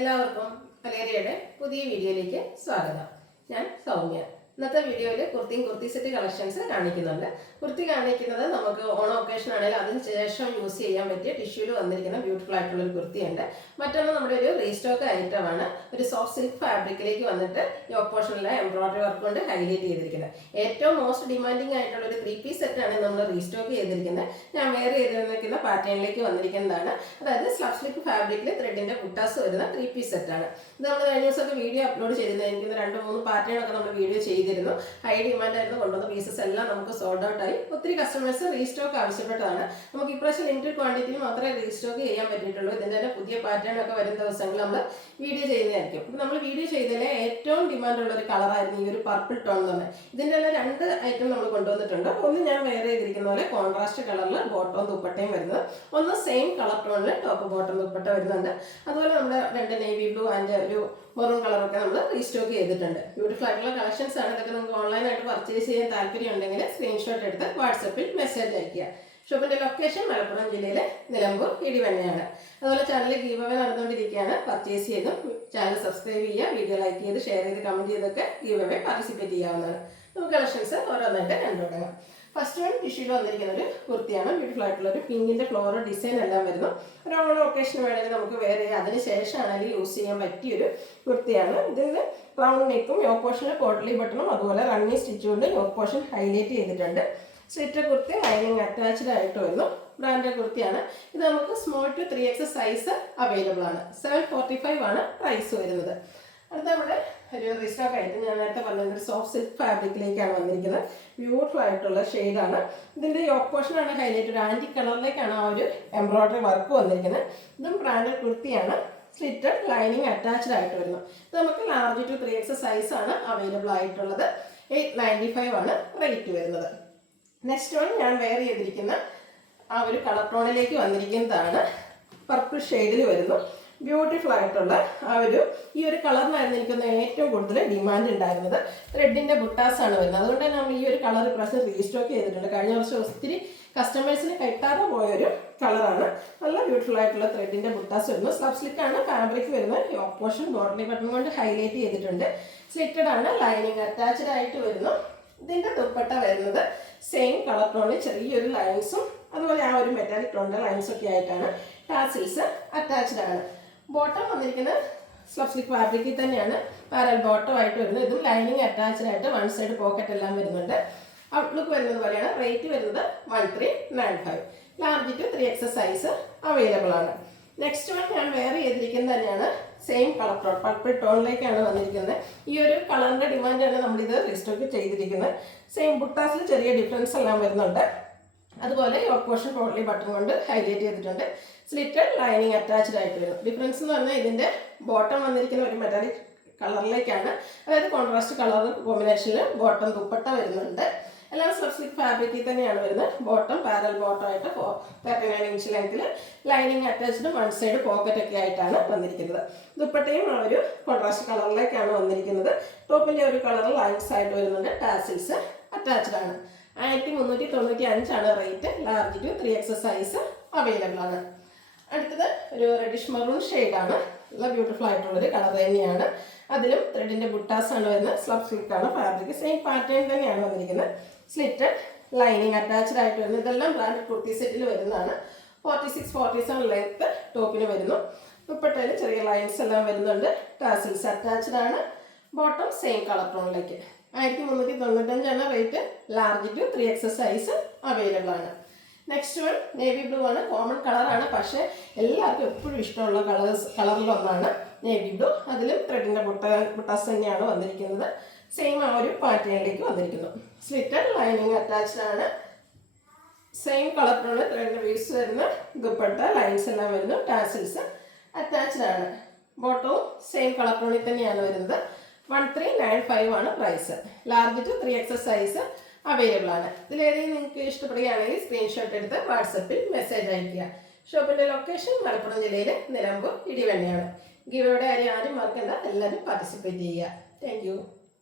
എല്ലാവർക്കും മലേറിയയുടെ പുതിയ വീഡിയോയിലേക്ക് സ്വാഗതം. ഞാൻ സൗമ്യ. ഇന്നത്തെ വീഡിയോയിൽ കുർത്തിയും കുർത്തി സെറ്റ് കളക്ഷൻസ് കാണിക്കുന്നുണ്ട്. കുർത്തി കാണിക്കുന്നത് നമുക്ക് ഓണം ഒക്കേഷൻ ആണെങ്കിൽ അതിന് ശേഷം യൂസ് ചെയ്യാൻ പറ്റിയ ടിഷ്യൂല് വന്നിരിക്കുന്ന ബ്യൂട്ടിഫുൾ ആയിട്ടുള്ള ഒരു കുർത്തിയുണ്ട്. മറ്റൊന്ന് നമ്മുടെ ഒരു റീസ്റ്റോക്ക് ഐറ്റമാണ്. ഒരു സോഫ്റ്റ് സിൽക്ക് ഫാബ്രിക്കിലേക്ക് വന്നിട്ട് യോക്ക് പോർഷനിലെ എംബ്രോയിഡറി വർക്ക് കൊണ്ട് ഹൈലൈറ്റ് ചെയ്തിരിക്കുന്നത്. ഏറ്റവും മോസ്റ്റ് ഡിമാൻഡിങ് ആയിട്ടുള്ള ഒരു 3 പീസ് സെറ്റാണ് നമ്മൾ റീസ്റ്റോക്ക് ചെയ്തിരിക്കുന്നത്. ഞാൻ വേറെ ചെയ്തിരിക്കുന്ന പാറ്റേണിലേക്ക് വന്നിരിക്കുന്നതാണ്. അതായത് സ്ലബ് സിൽക്ക് ഫാബ്രിക്കിൽ ത്രെഡിന്റെ ബുട്ടാസ് വരുന്ന 3 പീസ് സെറ്റാണ്. ഇത് നമ്മൾ കഴിഞ്ഞ ദിവസമൊക്കെ വീഡിയോ അപ്ലോഡ് ചെയ്തിരുന്നത്. എനിക്ക് 2-3 പാറ്റേൺ ഒക്കെ നമ്മൾ വീഡിയോ ചെയ്തിരുന്നു. ഹൈ ഡിമാൻഡ് ആയിരുന്നു. കൊണ്ടുവന്ന പീസസ് എല്ലാം നമുക്ക് സോൾഡ് ഔട്ട് ആയി. ഒത്തിരി കസ്റ്റമേഴ്സ് റീസ്റ്റോക്ക് ആവശ്യപ്പെട്ടതാണ്. നമുക്ക് ഇപ്രാവശ്യം ലിമിറ്റഡ് ക്വാണ്ടിറ്റിയിൽ മാത്രമേ റീസ്റ്റോക്ക് ചെയ്യാൻ പറ്റിയിട്ടുള്ളൂ. ഇതിന്റെ തന്നെ പുതിയ പാറ്റേൺ ഒക്കെ വരുന്ന ദിവസങ്ങളിൽ നമ്മൾ വീഡിയോ ചെയ്യുന്നതായിരിക്കും. അപ്പോൾ നമ്മൾ വീഡിയോ ചെയ്തതിലെ ഏറ്റവും ഡിമാൻഡ് ഉള്ള ഒരു കളറായിരുന്നു ഈ ഒരു പർപ്പിൾ ടോൺ എന്ന് പറഞ്ഞാൽ. ഇതിന്റെ തന്നെ 2 ഐറ്റം നമ്മൾ കൊണ്ടുവന്നിട്ടുണ്ട്. ഒന്ന് ഞാൻ വേറെ ചെയ്തിരിക്കുന്ന പോലെ കോൺട്രാസ്റ്റ് കളറിൽ ബോട്ടവും ദുപ്പട്ടയും വരുന്നത്, ഒന്ന് സെയിം കളർ ടോണിൽ ടോപ്പ് ബോട്ടം ദുപ്പട്ട വരുന്നുണ്ട്. അതുപോലെ നമ്മുടെ 2 നേവി ബ്ലൂ ആൻഡ് ഒരു മെറൂൺ കളറൊക്കെ നമ്മൾ റീസ്റ്റോക്ക് ചെയ്തിട്ടുണ്ട്. ബ്യൂട്ടിഫുൾ ആയിട്ടുള്ള കളക്ഷൻസ് ആണ്. ഇതൊക്കെ നിങ്ങൾക്ക് ഓൺലൈനായിട്ട് പർച്ചേസ് ചെയ്യാൻ താല്പര്യം ഉണ്ടെങ്കിൽ സ്ക്രീൻഷോട്ട് എടുത്ത് വാട്സപ്പിൽ മെസ്സേജ് അയക്കുക. ഷോപ്പിന്റെ ലൊക്കേഷൻ മലപ്പുറം ജില്ലയിലെ നിലമ്പൂർ ഇടിവണ്ണയാണ്. അതുപോലെ ചാനലിൽ ഗീവ് അവേ നടന്നുകൊണ്ടിരിക്കുകയാണ്. പർച്ചേസ് ചെയ്തും ചാനൽ സബ്സ്ക്രൈബ് ചെയ്യുക, വീഡിയോ ലൈക്ക് ചെയ്ത് ഷെയർ ചെയ്ത് കമന്റ് ചെയ്തൊക്കെ ഗീവ് അവേ പാർട്ടിസിപ്പേറ്റ് ചെയ്യാവുന്നതാണ്. നമുക്ക് കളക്ഷൻസ് ഓരോന്നായിട്ട് കണ്ടു തുടങ്ങാം. ഫസ്റ്റ് വൺ ടിഷ്യൂൽ വന്നിരിക്കുന്ന ഒരു കുർത്തിയാണ്. ബ്യൂട്ടിഫുൾ ആയിട്ടുള്ള ഒരു പിങ്കിന്റെ ഫ്ലോറൽ ഡിസൈൻ എല്ലാം വരുന്നു. ഒരു ഓണം ഒക്കേഷൻ വേണമെങ്കിൽ നമുക്ക് വേറെ അതിന് ശേഷമാണെങ്കിൽ യൂസ് ചെയ്യാൻ പറ്റിയൊരു കുർത്തിയാണ്. ഇതിന് റൗണ്ട് നെക്കും യോക്ക് പോർഷനിൽ പോട്ട്ലി ബട്ടണും അതുപോലെ റണ്ണിങ് സ്റ്റിച്ച് കൊണ്ട് യോക്ക് പോർഷൻ ഹൈലൈറ്റ് ചെയ്തിട്ടുണ്ട്. സ്ലിറ്റർ കുർത്തി ലൈനിങ് അറ്റാച്ച്ഡ് ആയിട്ട് വരുന്നു. ബ്രാൻഡഡ് കുർത്തിയാണ്. ഇത് നമുക്ക് small to 3X size available ആണ്. 745 ആണ് പ്രൈസ് വരുന്നത്. അടുത്ത നമ്മുടെ ഒരു റീസ്റ്റോക്ക് ആയിട്ട് ഞാൻ നേരത്തെ പറഞ്ഞത് ഒരു സോഫ്റ്റ് സിൽക്ക് ഫാബ്രിക്കിലേക്കാണ് വന്നിരിക്കുന്നത്. ബ്യൂട്ടിഫുൾ ആയിട്ടുള്ള ഷെയ്ഡാണ്. ഇതിൻ്റെ യോക്ക് പോർഷനാണ് ഹൈലൈറ്റ്. ഒരു ആൻറ്റി കളറിലേക്കാണ് ആ ഒരു എംബ്രോയിഡറി വർക്ക് വന്നിരിക്കുന്നത്. ഇതും ബ്രാൻഡഡ് കുർത്തിയാണ്. സ്ലിറ്റഡ് ലൈനിങ് അറ്റാച്ച്ഡ് ആയിട്ട് വരുന്നു. ഇത് നമുക്ക് ലാർജ് ടു 3X സൈസാണ് അവൈലബിൾ ആയിട്ടുള്ളത്. 895 ആണ് റേറ്റ് വരുന്നത്. നെക്സ്റ്റ് വൺ ഞാൻ വെയർ ചെയ്തിരിക്കുന്ന ആ ഒരു കളർ ടോണിലേക്ക് വന്നിരിക്കുന്നതാണ്. പർപ്പിൾ ഷെയ്ഡിൽ വരുന്നു. ബ്യൂട്ടിഫുൾ ആയിട്ടുള്ള ആ ഈ ഒരു കളറിനായിരുന്നു എനിക്കൊന്ന് ഏറ്റവും കൂടുതൽ ഡിമാൻഡ് ഉണ്ടായിരുന്നത്. ത്രെഡിന്റെ ബുട്ടാസ് ആണ് വരുന്നത്. അതുകൊണ്ട് തന്നെ നമ്മൾ ഈ ഒരു കളർ ഇപ്രാവശ്യം റീസ്റ്റോക്ക് ചെയ്തിട്ടുണ്ട്. കഴിഞ്ഞ വർഷം ഒത്തിരി കസ്റ്റമേഴ്സിന് കിട്ടാതെ പോയൊരു കളറാണ്. നല്ല ബ്യൂട്ടിഫുൾ ആയിട്ടുള്ള ത്രെഡിന്റെ ബുട്ടാസ് വരുന്നു. സ്ലബ് സ്ലിക്ക് ആണ് ഫാബ്രിക് വരുന്നത്. യോക്ക് പോർഷൻ ബോട്ടലി ബട്ടൺ കൊണ്ട് ഹൈലൈറ്റ് ചെയ്തിട്ടുണ്ട്. സ്ലിറ്റഡ് ആണ്, ലൈനിങ് അറ്റാച്ച്ഡ് ആയിട്ട് വരുന്നു. ഇതിന്റെ ദുപ്പട്ട വരുന്നത് സെയിം കളർ ടോണിൽ ചെറിയൊരു ലൈൻസും അതുപോലെ ആ ഒരു മെറ്റാലിക് ടോണിന്റെ ലൈൻസ് ഒക്കെ ആയിട്ടാണ്. ടാസിൽസ് അറ്റാച്ച്ഡ് ആണ്. ബോട്ടം വന്നിരിക്കുന്നത് സ്ലബ് സ്ലിക്ക് ഫാബ്രിക്കിൽ തന്നെയാണ്. പാരൽ ബോട്ടം ആയിട്ട് വരുന്നത്. ഇതും ലൈനിങ് അറ്റാച്ച്ഡ് ആയിട്ട് 1 സൈഡ് പോക്കറ്റ് എല്ലാം വരുന്നുണ്ട്. ഔട്ട്ലുക്ക് വരുന്നത് പോലെയാണ്. റേറ്റ് വരുന്നത് 1395. Large to 3X size available ആണ്. നെക്സ്റ്റ് വൺ ഞാൻ വേറെ ചെയ്തിരിക്കുന്നത് തന്നെയാണ്. സെയിം കളർ ടോൺ പർപ്പിൾ ടോണിലേക്കാണ് വന്നിരിക്കുന്നത്. ഈ ഒരു കളറിന്റെ ഡിമാൻഡാണ് നമ്മളിത് റീസ്റ്റോക്ക് ചെയ്തിരിക്കുന്നത്. സെയിം ബുട്ടാസിൽ ചെറിയ ഡിഫറൻസ് എല്ലാം വരുന്നുണ്ട്. അതുപോലെ യോക്ക് പോർഷൻ പോട്ട്ലി ബട്ടൺ കൊണ്ട് ഹൈലൈറ്റ് ചെയ്തിട്ടുണ്ട്. സ്ലിറ്റഡ് ലൈനിങ് അറ്റാച്ച്ഡ് ആയിട്ട് വരും. ഡിഫറൻസ് എന്ന് പറഞ്ഞാൽ ഇതിന്റെ ബോട്ടം വന്നിരിക്കുന്ന ഒരു മെറ്റാലിക് കളറിലേക്കാണ്. അതായത് കോൺട്രാസ്റ്റ് കളർ കോമ്പിനേഷനിൽ ബോട്ടം ദുപ്പട്ട വരുന്നുണ്ട്. എല്ലാം സ്ലബ് സ്ലിക്ക് ഫാബ്രിക്കിൽ തന്നെയാണ് വരുന്നത്. ബോട്ടം പാരൽ ബോട്ടം ആയിട്ട് 39 ഇഞ്ച് ലെങ്ത്തിൽ ലൈനിങ് അറ്റാച്ച്ഡ് 1 സൈഡ് പോക്കറ്റ് ഒക്കെ ആയിട്ടാണ് വന്നിരിക്കുന്നത്. ദുപ്പട്ടയും ആ ഒരു കോൺട്രാസ്റ്റ് കളറിലേക്കാണ് വന്നിരിക്കുന്നത്. ടോപ്പിന്റെ ഒരു കളർ ലൈൻസ് ആയിട്ട് വരുന്നുണ്ട്. ടാസിൽസ് അറ്റാച്ച്ഡ് ആണ്. 1395 ആണ് rate. Large to 3X size available ആണ്. അടുത്തത് ഒരു റെഡിഷ് മെറൂൺ ഷെയ്ഡാണ്. നല്ല ബ്യൂട്ടിഫുൾ ആയിട്ടുള്ളൊരു കളർ തന്നെയാണ്. അതിലും ത്രെഡിന്റെ ബുട്ടാസ് ആണ് വരുന്നത്. സ്ലബ് സിൽക്ക് ആണ് ഫാബ്രിക്. സെയിം പാറ്റേൺ തന്നെയാണ് വന്നിരിക്കുന്നത്. സ്ലിറ്റഡ് ലൈനിങ് അറ്റാച്ച്ഡ് ആയിട്ട് വരുന്നത്. ഇതെല്ലാം ബ്രാൻഡഡ് കുർത്തി സെറ്റിൽ വരുന്നതാണ്. 46-47 ലെങ്ത് ടോപ്പിന് വരുന്നു. ദുപ്പട്ടയിൽ ചെറിയ ലൈൻസ് എല്ലാം വരുന്നുണ്ട്. ടാസിൽസ് അറ്റാച്ച്ഡ് ആണ്. ബോട്ടം സെയിം കളർ ടോണിലേക്ക് 1395 ആണ് rate. Large to 3X size available ആണ്. നെക്സ്റ്റ് വൺ നേവി ബ്ലൂ ആണ്. കോമൺ കളറാണ്, പക്ഷേ എല്ലാവർക്കും എപ്പോഴും ഇഷ്ടമുള്ള കളറിലൊന്നാണ് നേവി ബ്ലൂ. അതിലും ത്രെഡിന്റെ ബുട്ടാസ് തന്നെയാണ് വന്നിരിക്കുന്നത്. സെയിം ആ ഒരു പാറ്റേണിലേക്ക് വന്നിരിക്കുന്നു. സ്ലിറ്റഡ് ലൈനിങ് അറ്റാച്ച്ഡ് ആണ്. സെയിം കളർ ടോണ് ത്രെഡിന്റെ വീസ് വരുന്ന ദുപ്പട്ട ലൈൻസ് എല്ലാം വരുന്നു. ടാസിൽസ് അറ്റാച്ച്ഡ് ആണ്. ബോട്ടവും സെയിം കളർ ടോണിൽ തന്നെയാണ് വരുന്നത്. 1395 ആണ് price. Large to 3X size available ആണ്. ഇതിലേതെങ്കിലും നിങ്ങൾക്ക് ഇഷ്ടപ്പെടുകയാണെങ്കിൽ സ്ക്രീൻഷോട്ട് എടുത്ത് വാട്സപ്പിൽ മെസ്സേജ് അയയ്ക്കുക. ഷോപ്പിന്റെ ലൊക്കേഷൻ മലപ്പുറം ജില്ലയിലെ നിലമ്പൂർ ഇടിവണ്ണയാണ്. ഗിവയുടെ കാര്യം ആരും മറക്കണ്ട. എല്ലാവരും പാർട്ടിസിപ്പേറ്റ് ചെയ്യുക. Thank you.